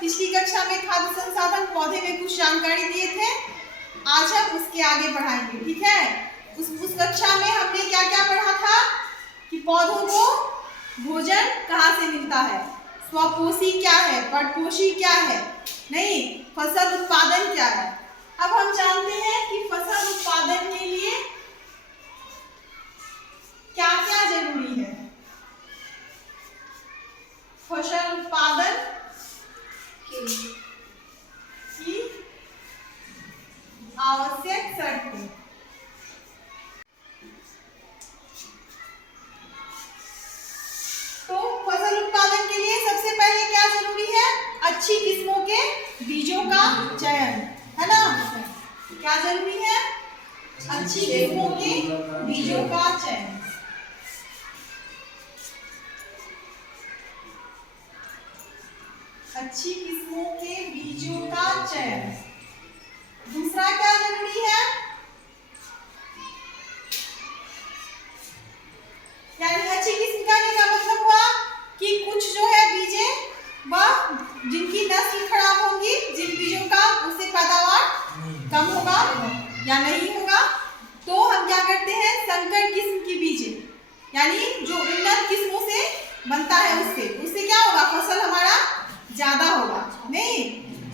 पिछली कक्षा में खाद्य संसाधन पौधे में कुछ जानकारी दिए थे, आज हम उसके आगे बढ़ाएंगे। ठीक है, उस कक्षा में हमने क्या क्या पढ़ा था कि पौधों को भोजन कहाँ से मिलता है, स्वपोषी क्या है, परपोषी क्या है, नहीं, फसल उत्पादन क्या है। अब हम जानते हैं कि फसल उत्पादन के लिए क्या क्या जरूरी है। फसल उत्पादन की आवश्यक शर्तें। तो फसल उत्पादन के लिए सबसे पहले क्या जरूरी है, अच्छी किस्मों के बीजों का चयन, है ना। क्या जरूरी है, अच्छी किस्मों के बीजों का चयन। अच्छी किस्मों के बीजों का चयन। दूसरा क्या जरूरी है, यानी अच्छी किस्म का मतलब हुआ कि कुछ जो है बीजे वह जिनकी नस्ल खराब होगी, जिन बीजों का उससे पैदावार कम होगा या नहीं होगा, तो हम क्या करते हैं, संकर किस्म की बीजे, यानी जो उन्नत किस्मों से बनता है उससे क्या होगा, फसल हमारा ज्यादा होगा, नहीं,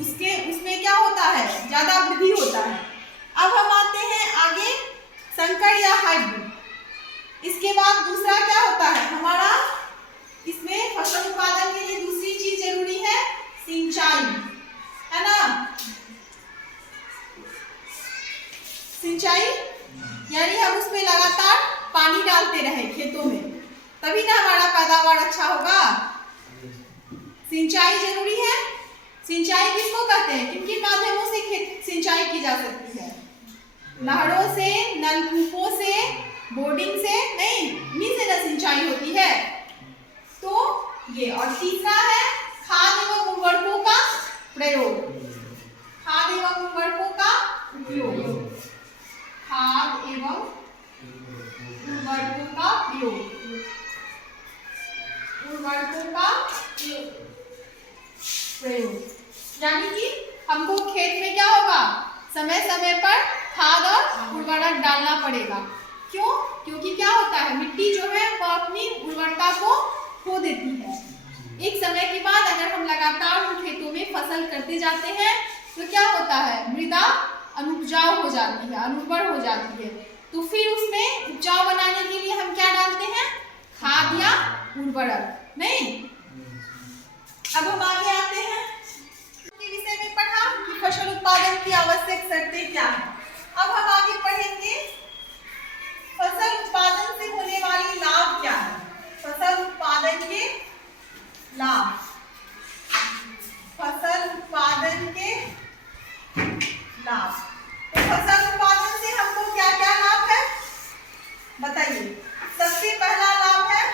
उसमें क्या होता है, ज्यादा वृद्धि होता है। अब हम आते हैं आगे, संकर या हाइब्रिड। इसके बाद दूसरा क्या होता है हमारा, इसमें फसल उत्पादन के लिए दूसरी चीज जरूरी है, सिंचाई, है ना। सिंचाई यानी हम उसमें लगातार पानी डालते रहे खेतों में, तभी ना हमारा पैदावार अच्छा होगा। सिंचाई जरूरी है। सिंचाई किसको कहते हैं, किन किन माध्यमों से सिंचाई की जा सकती है, नहरों से, नलकूपों से, बोर्डिंग से, नहीं, इन्हीं से ना सिंचाई होती है। तो ये, और तीसरा है खाद एवं उर्वरकों का प्रयोग, खाद एवं उर्वरकों का उपयोग, खाद एवं उर्वरकों का प्रयोग, उर्वरकों का प्रयोग, यानी कि हमको खेत में क्या होगा, समय समय पर खाद और उर्वरक डालना पड़ेगा। क्यों, क्योंकि क्या होता है, मिट्टी जो है वह अपनी उर्वरता को खो देती है। एक समय के बाद अगर हम लगातार उन खेतों में फसल करते जाते हैं तो क्या होता है, मृदा अनुपजाऊ हो जाती है, अनुर्वर हो जाती है। तो फिर उसमें उपजाऊ बनाने के लिए हम क्या डालते हैं, खाद या उर्वरक, नहीं। अब हम आगे आते हैं, विषय में पढ़ा कि फसल उत्पादन की आवश्यक शर्तें क्या है। अब हम आगे पढ़ेंगे फसल उत्पादन से होने वाली लाभ क्या है, फसल उत्पादन के लाभ, फसल उत्पादन के लाभ। तो फसल उत्पादन से हमको क्या क्या लाभ है बताइए। सबसे पहला लाभ है,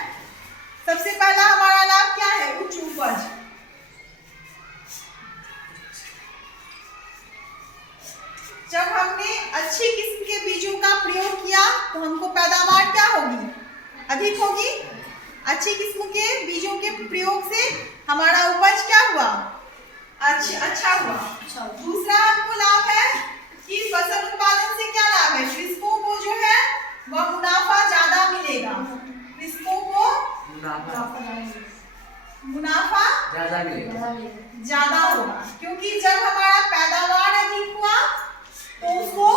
सबसे पहला हमारा लाभ क्या है, उच्च उपज। जब हमने अच्छी किस्म के बीजों का प्रयोग किया तो हमको पैदावार क्या होगी, अधिक होगी। अच्छी किस्म के बीजों के प्रयोग से हमारा उपज क्या हुआ, अच्छा हुआ। दूसरा हमको लाभ है कि फसल उत्पादन से क्या लाभ है, कृषकों को जो है वह मुनाफा ज्यादा मिलेगा, कृषकों को मुनाफा ज्यादा होगा, क्योंकि जब हमारा पैदावार अधिक हुआ तो उसको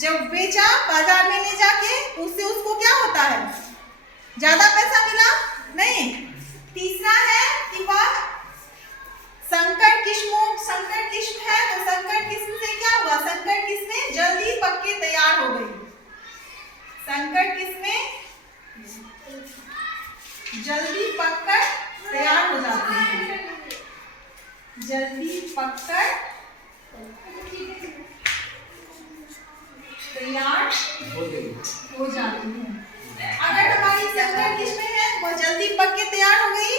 जब बेचा बाजार में ले जाके, उससे उसको क्या होता है, ज्यादा पैसा मिला, नहीं। तीसरा है कि वह संकर किस्म है, तो संकर किस्म से क्या हुआ, संकर किस्में जल्दी पक के तैयार हो गई, संकर किस्में जल्दी पककर तैयार हो जाती है, जल्दी पककर तैयार हो जाती है। अगर हमारी संकर किस्में हैं वो जल्दी पक के तैयार हो गई,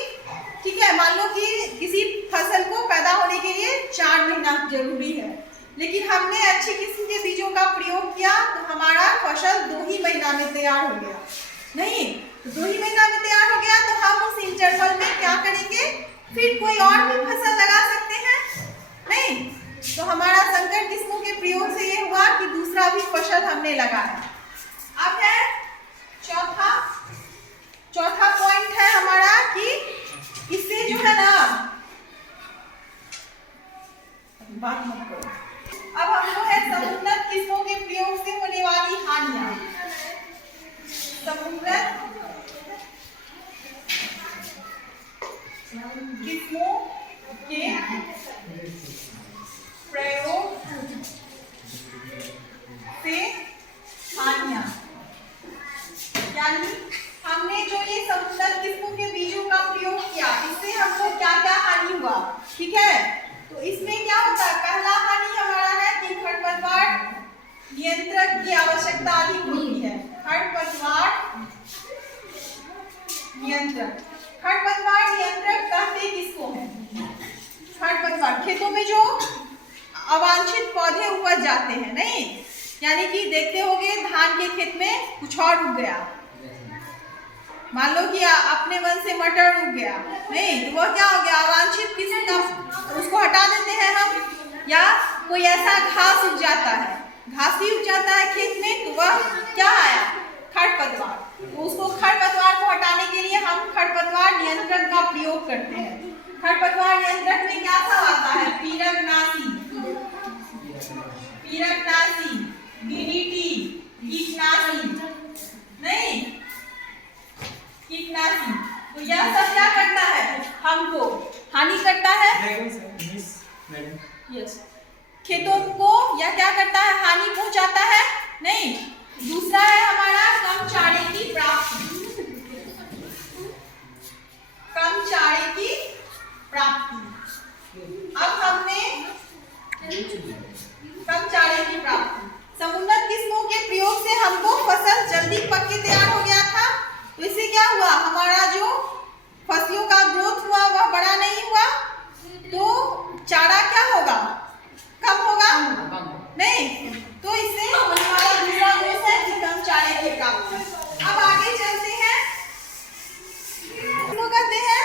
ठीक है, मान लो कि किसी फसल को पैदा होने के लिए 4 महीना जरूरी है, लेकिन हमने अच्छी किस्म के बीजों का प्रयोग किया तो हमारा फसल 2 ही महीना में तैयार हो गया, नहीं, तो 2 ही महीना में तैयार हो गया। तो हम उस इंटरवल में क्या करेंगे, फिर कोई और भी फसल लगा सकते हैं, बात मत करो। अब हम लोग है समुन्नत किस्मों के प्रयोग से होने वाली हानियां। समुन्नत किस्मों के प्रयोग से हानियां, यानी हमने जो ये समुन्नत किस्मों के बीजों का प्रयोग किया, इससे हमको क्या क्या हानि हुआ, ठीक है। तो इसमें क्या होता है, पहला हानि हमारा है कि खरपतवार नियंत्रक की आवश्यकता अधिक होती है। खरपतवार नियंत्रक, खरपतवार नियंत्रक कहते किसको है? खरपतवार, खेतों में जो अवांछित पौधे उपज जाते हैं, नहीं, यानी कि देखते होंगे धान के खेत में कुछ और उग गया, मान लो कि अपने वन से मटर उग गया, नहीं तो वह क्या हो गया, अवांछित किस्म का, उसको हटा देते हैं हम। या कोई ऐसा घास उग जाता है, घास ही उग जाता है खेत में, तो वह क्या आया, खरपतवार। तो उसको खरपतवार को हटाने के लिए हम खरपतवार नियंत्रण का प्रयोग करते हैं। खरपतवार नियंत्रण में क्या सब आता है, पीरकनाशी, पीरकनाशी, डीडीटी, कीटनाशी, नहीं कीटनाशी। तो यह सब क्या करता है, हमको हानि करता है, यस, खेतों को यह क्या करता है, हानि पहुंचाता है, नहीं। दूसरा है हमारा कम चारे की प्राप्ति, कम चारे की प्राप्ति। अब हमने कम चारे की प्राप्ति, समुन्नत किस्मों के प्रयोग से हमको फसल जल्दी पक के तैयार हो गया था, तो इससे क्या हुआ, हमारा जो फसलों का ग्रोथ हुआ वह बड़ा नहीं हुआ, तो चारा क्या होगा, कम होगा, नहीं। तो इससे हमारा दूसरा दोष है कि कम चारे की प्राप्ति। अब आगे चलते हैं, कहते हैं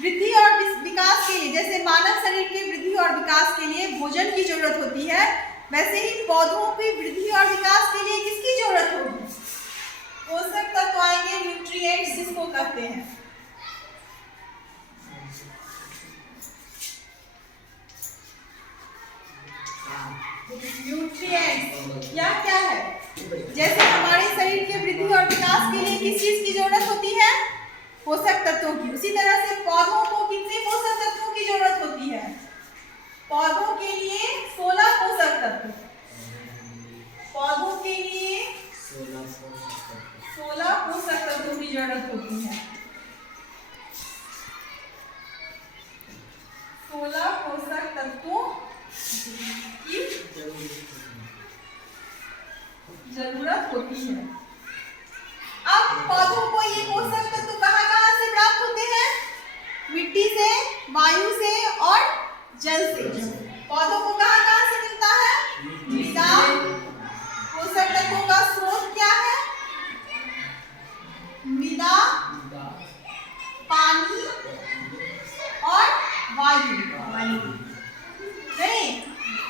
वृद्धि और विकास के लिए, जैसे मानव शरीर के वृद्धि और विकास के लिए भोजन की जरूरत होती है, वैसे ही पौधों की वृद्धि और विकास के लिए किसकी जरूरत होगी, पोषक तत्व आएंगे, न्यूट्रिएंट्स जिसको कहते हैं। न्यूट्रिएंट्स या क्या है, जैसे हमारे शरीर के वृद्धि और विकास के लिए किस चीज की जरूरत होती है, पोषक तत्वों की। उसी तरह से पौधों को कितने पोषक तत्वों की जरूरत होती है, पौधों के लिए 16 पोषक तत्व, पौधों के लिए 16 पोषक तत्वों की जरूरत होती है, 16 पोषक तत्वों की जरूरत होती है। अब पौधों को ये पोषक तत्व कहाँ से प्राप्त होते हैं, मिट्टी से, वायु से और जल से। पौधों को कहाँ से मिलता है, मृदा। पोषक तत्वों का स्रोत क्या है, मृदा, पानी और वायु, नहीं,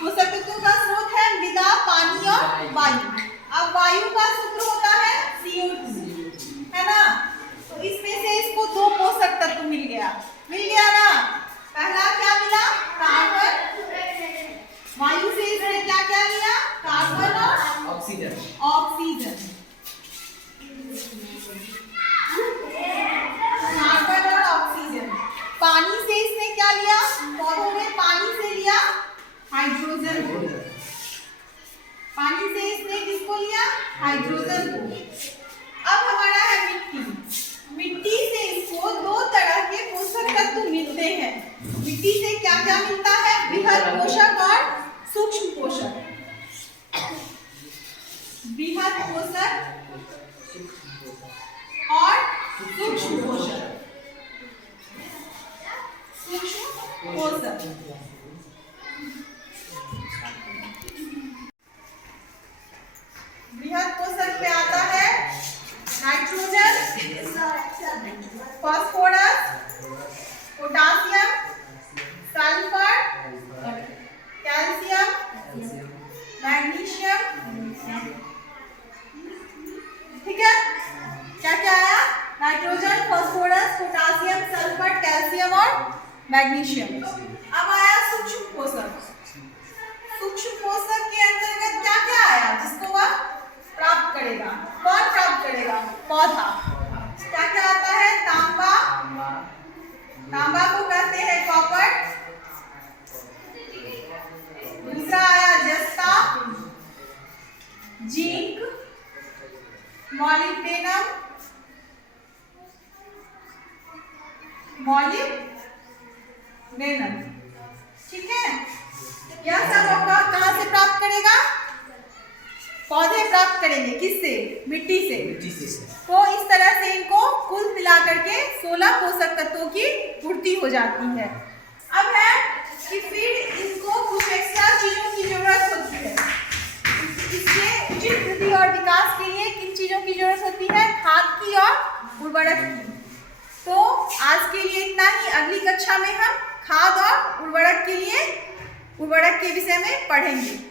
पोषक तत्वों का स्रोत है मृदा, पानी और वायु। अब वायु का सूत्र होता है CO2, है ना। तो इसमें से इसको 2 पोषक तत्व मिल गया ना। पहला क्या मिला, कार्बन, वायु से इसने क्या क्या लिया, कार्बन और ऑक्सीजन, कार्बन और ऑक्सीजन। पानी से इसने क्या लिया, पौधों ने पानी से लिया हाइड्रोजन को, पानी से इसने किसको लिया, हाइड्रोजन को। अब हमारा है मिट्टी, मिट्टी से इसको 2 तरह के पोषक तत्व मिलते हैं। मिट्टी से क्या क्या मिलता है, बृहद पोषक और सूक्ष्म पोषक। बृहद पोषक और सूक्ष्म पोषक, सूक्ष्म पोषक। बृहद पोषक पे आता है nitrogen, phosphorus, potassium, sulphur, calcium, magnesium, ठीक है। क्या क्या आया, nitrogen, phosphorus, potassium, sulphur, calcium और मैग्नीशियम। अब आया सूक्ष्म पोषक। सूक्ष्म पोषक के अंतर्गत क्या क्या आया जिसको वह प्राप्त करेगा? कौन प्राप्त करेगा? पौधा। क्या क्या आता है? तांबा, तांबा को कहते हैं कॉपर। दूसरा आया जस्ता, जिंक, मॉलिब्डेनम, मॉलिब्डेनम। ठीक है, यह सब आपका कहाँ से प्राप्त करेगा? पौधे प्राप्त करेंगे। किससे? मिट्टी से। तो इस तरह से इनको कुल मिलाकर के 16 पोषक तत्वों की पूर्ति हो जाती है। अब है कि फिर इनको कुछ एक्स्ट्रा चीजों की जरूरत होती है। इसके उचित वृद्धि और विकास के लिए किन चीजों की जरूरत होती है? खाद की और उर्वरक की। तो आज के लिए इतना ही। अगली कक्षा में हम खाद और उर्वरक के विषय में पढ़ेंगे।